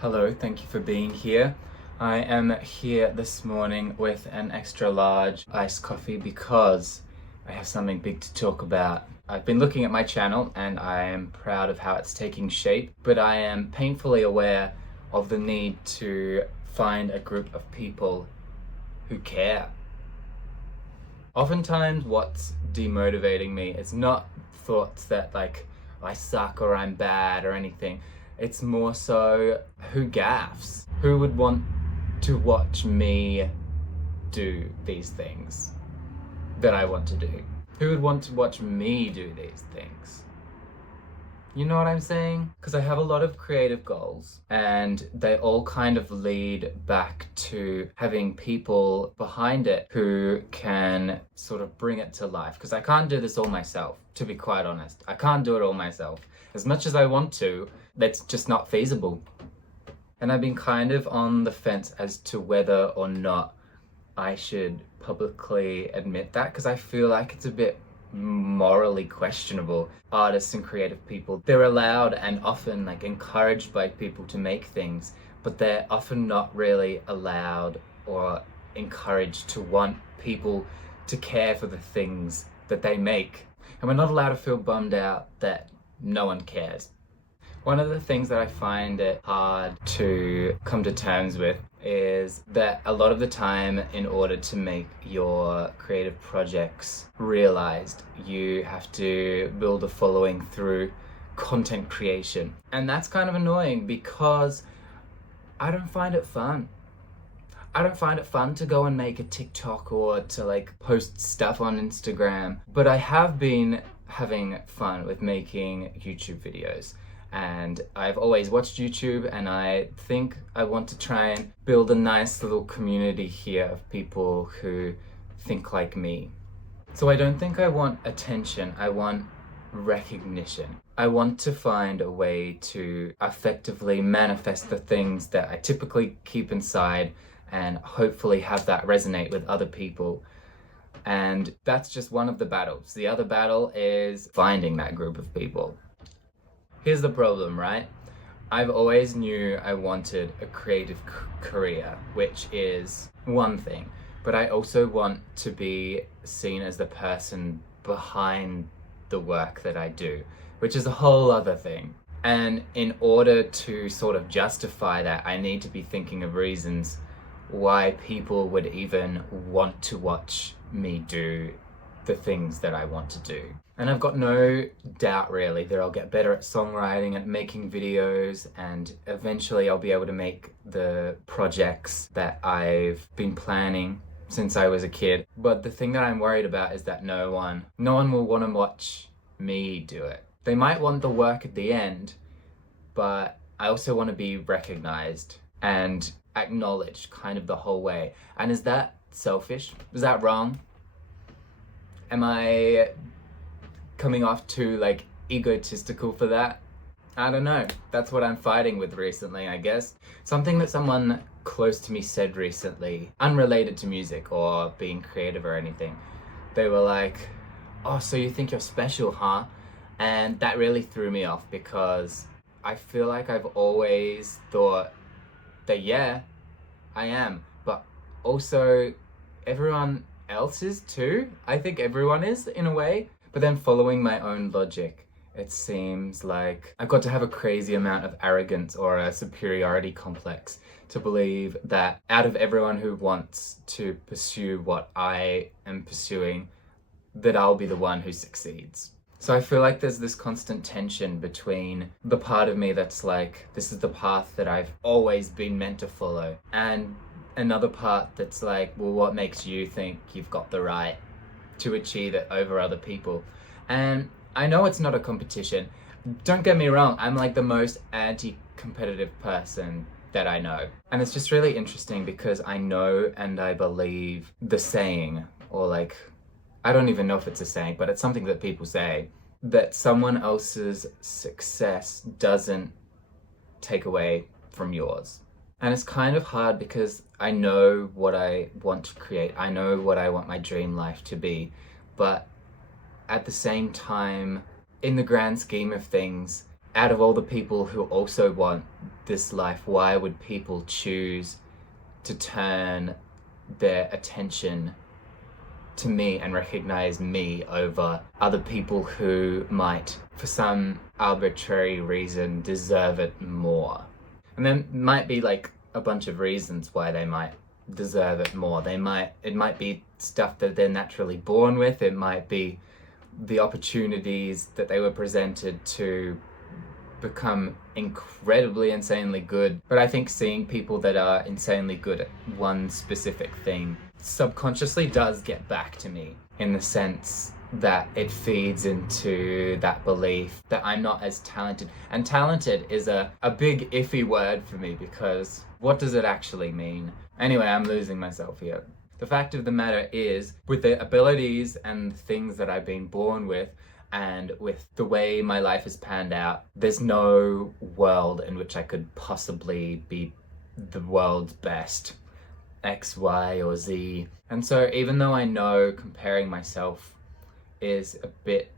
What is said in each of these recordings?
Hello, thank you for being here. I am here this morning with an extra large iced coffee because I have something big to talk about. I've been looking at my channel and I am proud of how it's taking shape, but I am painfully aware of the need to find a group of people who care. Oftentimes what's demotivating me is not thoughts that I suck or I'm bad or anything. It's more so who gaffs? Who would want to watch me do these things that I want to do? Who would want to watch me do these things? You know what I'm saying? Because I have a lot of creative goals and they all kind of lead back to having people behind it who can sort of bring it to life. Because I can't do this all myself, to be quite honest. I can't do it all myself. As much as I want to, that's just not feasible. And I've been kind of on the fence as to whether or not I should publicly admit that, because I feel like it's a bit morally questionable. Artists and creative people, they're allowed and often encouraged by people to make things, but they're often not really allowed or encouraged to want people to care for the things that they make. And we're not allowed to feel bummed out that no one cares. One of the things that I find it hard to come to terms with is that a lot of the time, in order to make your creative projects realized, you have to build a following through content creation. And that's kind of annoying because I don't find it fun. I don't find it fun to go and make a TikTok or to post stuff on Instagram, but I have been having fun with making YouTube videos. And I've always watched YouTube and I think I want to try and build a nice little community here of people who think like me. So I don't think I want attention, I want recognition. I want to find a way to effectively manifest the things that I typically keep inside and hopefully have that resonate with other people. And that's just one of the battles. The other battle is finding that group of people. Here's the problem, right? I've always knew I wanted a creative career, which is one thing, but I also want to be seen as the person behind the work that I do, which is a whole other thing. And in order to sort of justify that, I need to be thinking of reasons why people would even want to watch me do the things that I want to do. And I've got no doubt really that I'll get better at songwriting and making videos, and eventually I'll be able to make the projects that I've been planning since I was a kid. But the thing that I'm worried about is that no one will want to watch me do it. They might want the work at the end, but I also want to be recognized and acknowledged kind of the whole way. And is that selfish? Is that wrong? Am I coming off too egotistical for that? I don't know. That's what I'm fighting with recently, I guess. Something that someone close to me said recently, unrelated to music or being creative or anything. They were like, "Oh, so you think you're special, huh?" And that really threw me off because I feel like I've always thought that yeah, I am, but also everyone else is too. I think everyone is in a way. But then following my own logic, it seems like I've got to have a crazy amount of arrogance or a superiority complex to believe that out of everyone who wants to pursue what I am pursuing, that I'll be the one who succeeds. So I feel like there's this constant tension between the part of me that's like, this is the path that I've always been meant to follow, and another part that's like, well, what makes you think you've got the right to achieve it over other people? And I know it's not a competition. Don't get me wrong, I'm the most anti-competitive person that I know. And it's just really interesting because I know and I believe the saying, or I don't even know if it's a saying, but it's something that people say, that someone else's success doesn't take away from yours. And it's kind of hard because I know what I want to create. I know what I want my dream life to be. But at the same time, in the grand scheme of things, out of all the people who also want this life, why would people choose to turn their attention to me and recognize me over other people who might, for some arbitrary reason, deserve it more? And there might be like a bunch of reasons why they might deserve it more. It might be stuff that they're naturally born with. It might be the opportunities that they were presented to become incredibly, insanely good. But I think seeing people that are insanely good at one specific thing subconsciously does get back to me, in the sense that it feeds into that belief that I'm not as talented. And talented is a big iffy word for me, because what does it actually mean? Anyway, I'm losing myself here. The fact of the matter is, with the abilities and things that I've been born with, and with the way my life has panned out, there's no world in which I could possibly be the world's best. X, Y, or Z. And so even though I know comparing myself is a bit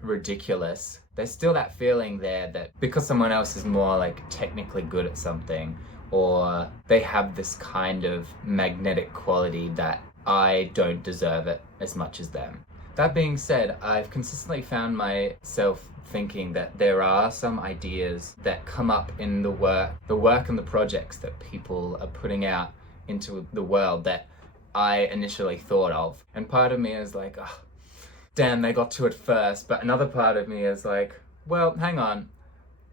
ridiculous, there's still that feeling there that because someone else is more like technically good at something, or they have this kind of magnetic quality, that I don't deserve it as much as them. That being said, I've consistently found myself thinking that there are some ideas that come up in the work and the projects that people are putting out into the world that I initially thought of. And part of me is like, oh, damn, they got to it first. But another part of me is like, well, hang on.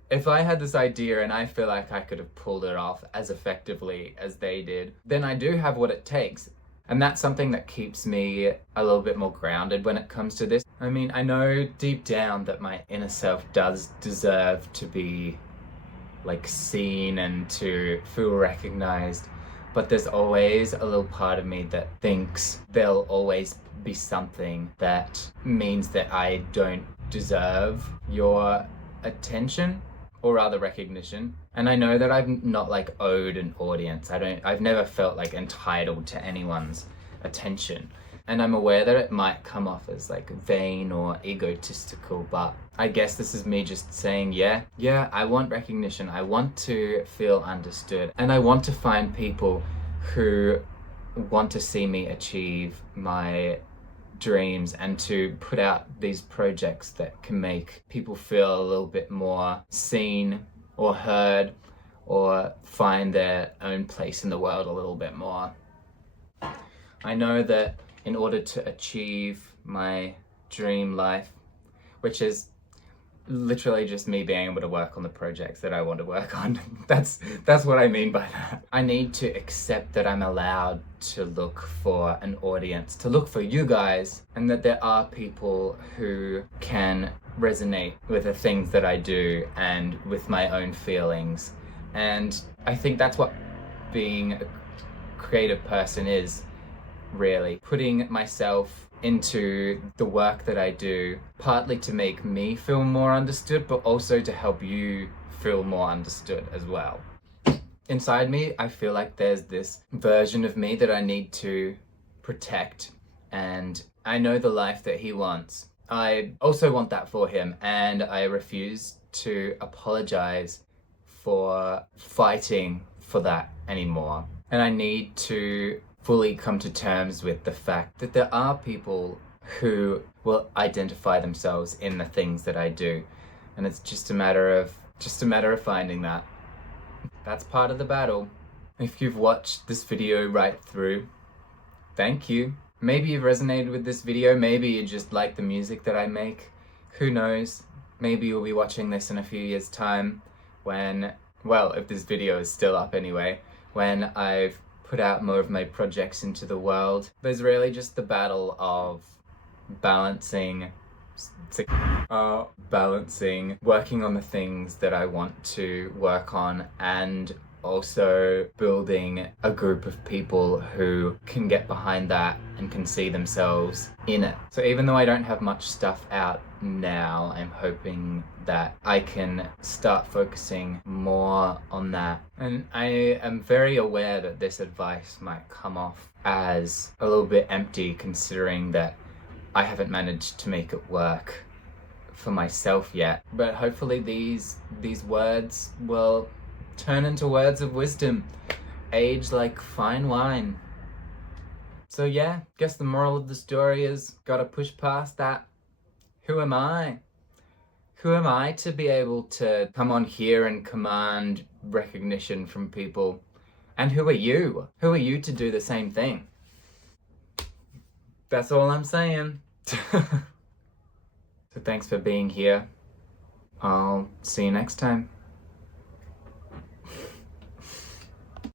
If I had this idea and I feel like I could have pulled it off as effectively as they did, then I do have what it takes. And that's something that keeps me a little bit more grounded when it comes to this. I mean, I know deep down that my inner self does deserve to be like seen and to feel recognized. But there's always a little part of me that thinks there'll always be something that means that I don't deserve your attention, or rather recognition. And I know that I've not like owed an audience. I've never felt like entitled to anyone's attention. And I'm aware that it might come off as like vain or egotistical, but I guess this is me just saying, yeah, I want recognition. I want to feel understood. And I want to find people who want to see me achieve my dreams and to put out these projects that can make people feel a little bit more seen or heard, or find their own place in the world a little bit more. I know that in order to achieve my dream life, which is literally just me being able to work on the projects that I want to work on, that's what I mean by that. I need to accept that I'm allowed to look for an audience, to look for you guys, and that there are people who can resonate with the things that I do and with my own feelings. And I think that's what being a creative person is, really. Putting myself into the work that I do, partly to make me feel more understood, but also to help you feel more understood as well. Inside me, I feel like there's this version of me that I need to protect, and I know the life that he wants. I also want that for him, and I refuse to apologize for fighting for that anymore. And I need to fully come to terms with the fact that there are people who will identify themselves in the things that I do, and it's just a matter of finding that. That's part of the battle. If you've watched this video right through, thank you. Maybe you've resonated with this video, maybe you just like the music that I make. Who knows? Maybe you'll be watching this in a few years' time when, well, if this video is still up anyway, when I've put out more of my projects into the world. There's really just the battle of balancing working on the things that I want to work on, and also building a group of people who can get behind that and can see themselves in it. So even though I don't have much stuff out now, I'm hoping that I can start focusing more on that. And I am very aware that this advice might come off as a little bit empty, considering that I haven't managed to make it work for myself yet. But hopefully these words will turn into words of wisdom, age like fine wine. So yeah, guess the moral of the story is gotta push past that. Who am I? Who am I to be able to come on here and command recognition from people? And who are you? Who are you to do the same thing? That's all I'm saying. So thanks for being here. I'll see you next time.